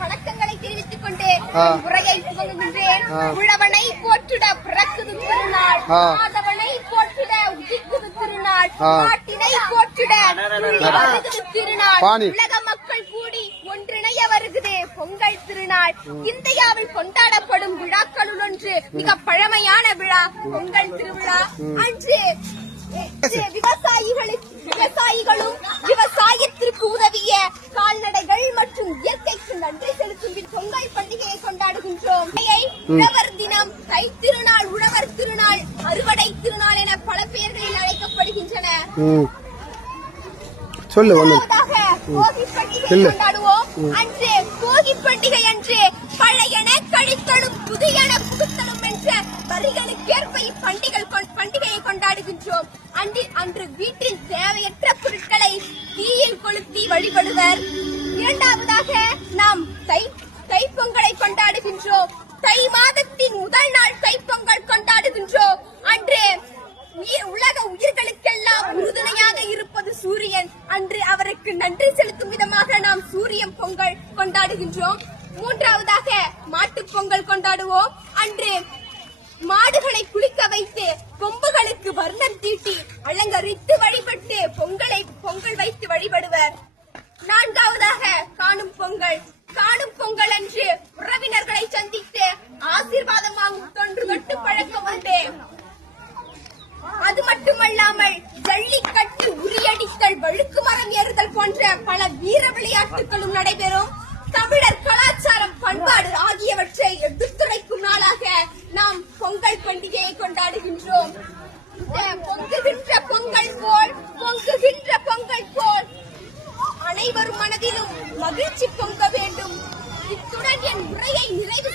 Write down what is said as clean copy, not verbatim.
வணக்கங்களை தெரிவித்துக் கொண்டு உரையை துவங்குகின்றேன். உழவனை போற்றுட பிறக்குது திருநாள், மாதவனை போற்றுட உதிக்குது திருநாள், நாட்டினை போற்றுட திருநாள், உலக மக்கள் கூடி ஒன்றிணைய வருகுது பொங்கல் திருநாள். இந்தியாவில் கொண்டாடப்படும் விழாக்களுள் ஒன்று மிக பழமையான விழா பொங்கல் திருவிழா. அன்று விவசாயிகளும் விவசாயத்திற்கு உதவிய கால்நடைகள் மற்றும் இயற்கைக்கு நன்றி செலுத்தும் பொங்கல் பண்டிகையை கொண்டாடுகின்றோம். உழவர் தினம், தை திருநாள், உழவர் திருநாள், அறுவடை திருநாள் என பல பெயர்களில் அழைக்கப்படுகின்றன. போகி பண்டிகை கொண்டாடுவோம். அன்று போகி பண்டிகை அன்று பழையன கழித்தலும் புதியன புகுத்தலும் என்ற வரிகளுக்கேற்ப பண்டிகையை கொண்டாடுகின்றோம். அன்று வீட்டில் தேவையற்ற பொருட்களை தீயில் கொளுத்தி வழிபடுவர். இரண்டாவதாக நாம் தைப்பொங்கலை கொண்டாடுகின்றோம். தை மாதத்தின் முதல் நாள் தைப்பொங்கல் கொண்டாடுகின்றோம். அன்று உலக உயிர்களுக்கெல்லாம் உறுதுணையாக இருப்பது சூரியன். அன்று அவருக்கு நன்றி செலுத்தும் விதமாக நாம் சூரியன் பொங்கல் கொண்டாடுகின்றோம். மூன்றாவதாக மாட்டுப் பொங்கல் கொண்டாடுவோம். அன்று மாடுகளை குளிக்க வைத்து கொம்புகளுக்கு வர்ணம் தீட்டி அலங்கரித்து வழிபட்டு பொங்கல் வைத்து வழிபடுவர். நான்காவதாக காணும் பொங்கல். காணும் பொங்கல் அன்று உறவினர்களை சந்தித்து ஆசீர்வாதம் வாங்கும் தொன்று கட்டு பழக்கம் உண்டு. அது மட்டுமல்லாமல் ஜல்லிக்கட்டு, உரியடித்தல், வழுக்கு மரம் ஏறுதல் போன்ற பல வீர விளையாட்டுகளும் நடைபெறும். தமிழர் கலாச்சாரம், பண்பாடு ஆகியவற்றை எடுத்துரைக்கும் நாளாக நாம் பொங்கல் பண்டிகையை கொண்டாடுகின்றோம். பொங்குகின்ற பொங்கல் போல் அனைவரும் மனதிலும் மகிழ்ச்சி பொங்க வேண்டும். இத்துடன் என் உரையை நிறைவு